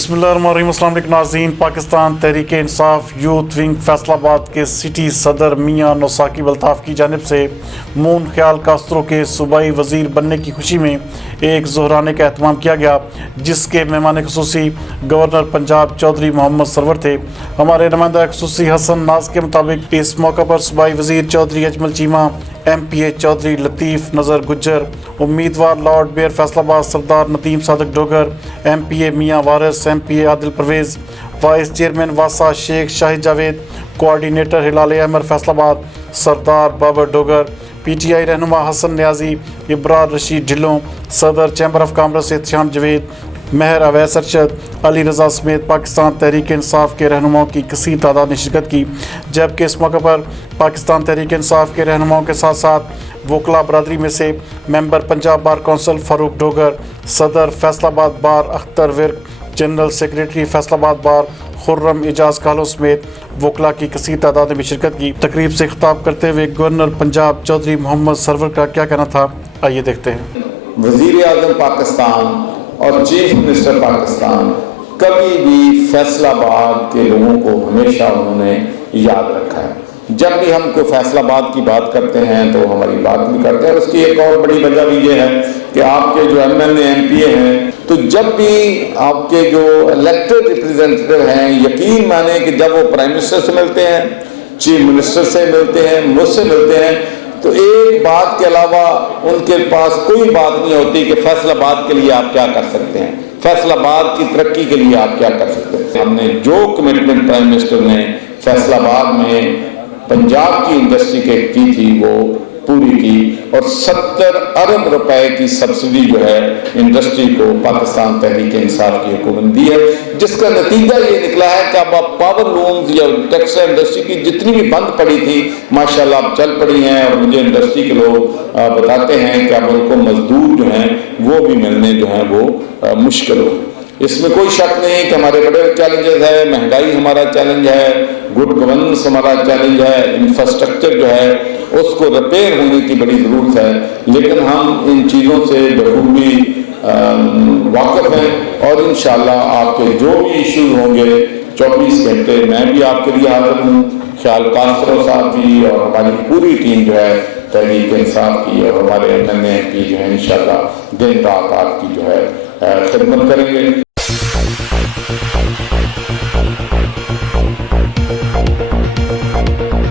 بسم اللہ الرحمن الرحیم۔ السلام علیکم ناظرین۔ پاکستان تحریک انصاف یوتھ ونگ فیصل آباد کے سٹی صدر میاں ثاقب الطاف کی جانب سے مون خیال کاستروں کے صوبائی وزیر بننے کی خوشی میں ایک ظہرانے کا اہتمام کیا گیا، جس کے مہمان خصوصی گورنر پنجاب چودھری محمد سرور تھے۔ ہمارے نمائندہ خصوصی حسن ناز کے مطابق اس موقع پر صوبائی وزیر چودھری اجمل چیمہ، ایم پی اے چودھری لطیف نظر گجر، امیدوار لارڈ میئر فیصل آباد سردار ندیم صادق ڈوگر، ایم پی اے میاں وارث، ایم پی اے عادل پرویز، وائس چیئرمین واسا شیخ شاہد جاوید، کوآرڈینیٹر ہلال احمر Faisalabad Sardar Babar Dogar, P T I رہنما حسن نیازی، ابرار رشید ڈھلوں، صدر chamber of commerce Ehtesham Javed, Mehar Awais Arshad, Ali Raza سمیت پاکستان تحریک انصاف کے رہنماؤں کی کثیر تعداد نے شرکت کی، جبکہ اس موقع پر پاکستان تحریک انصاف کے رہنماؤں کے ساتھ ساتھ وکلا برادری میں سے member Punjab bar council Farooq Dogar, صدر Faisalabad bar Akhtar Virk, general secretary Faisalabad bar خرم اعجاز کالو سمیت وکلا کی کثیر تعداد نے بھی شرکت کی۔ تقریب سے خطاب کرتے ہوئے گورنر پنجاب چودھری محمد سرور کا کیا کہنا تھا، آئیے دیکھتے ہیں۔ وزیر اعظم پاکستان اور چیف منسٹر پاکستان کبھی بھی فیصل آباد کے لوگوں کو ہمیشہ انہوں نے یاد رکھا ہے۔ جب بھی ہم کوئی فیصل آباد کی بات کرتے ہیں تو ہماری بات بھی کرتے ہیں۔ اس کی ایک اور بڑی وجہ بھی یہ ہے کہ آپ کے جو M L A M P A ہیں، تو جب بھی آپ کے جو الیکٹڈ ریپریزنٹیٹو ہیں، یقین مانیں کہ جب وہ پرائم منسٹر سے ملتے ہیں، چیف منسٹر سے ملتے ہیں، مجھ سے ملتے ہیں، تو ایک بات کے علاوہ ان کے پاس کوئی بات نہیں ہوتی کہ فیصل آباد کے لیے آپ کیا کر سکتے ہیں، فیصل آباد کی ترقی کے لیے آپ کیا کر سکتے ہیں۔ ہم نے جو کمٹمنٹ پرائم منسٹر نے فیصل آباد میں پنجاب کی انڈسٹری کے کی تھی وہ پوری کی، اور 70 ارب روپے کی سبسڈی جو ہے انڈسٹری کو پاکستان تحریک انصاف کی حکومت دی ہے، جس کا نتیجہ یہ نکلا ہے کہ اب پاور لومز یا ٹیکسٹائل انڈسٹری کی جتنی بھی بند پڑی تھی ماشاءاللہ اب چل پڑی ہیں، اور مجھے انڈسٹری کے لوگ بتاتے ہیں کہ اب ان کو مزدور جو ہیں وہ بھی ملنے جو ہیں وہ مشکل ہو۔ اس میں کوئی شک نہیں کہ ہمارے بڑے چیلنجز ہے، مہنگائی ہمارا چیلنج ہے، گڈ گورننس ہمارا چیلنج ہے، انفراسٹرکچر جو ہے اس کو ریپیئر ہونے کی بڑی ضرورت ہے، لیکن ہم ان چیزوں سے بخوبی واقف ہیں، اور انشاءاللہ آپ کے جو بھی ایشوز ہوں گے 24 گھنٹے میں بھی آپ کے لیے حاضر ہوں، خیال کاسترو صاحب بھی اور ہماری پوری ٹیم جو ہے تحریک انصاف کی اور ہمارے ایم ایل اے کی جو ہے انشاءاللہ دن رات آپ کی جو ہے خدمت کریں گے۔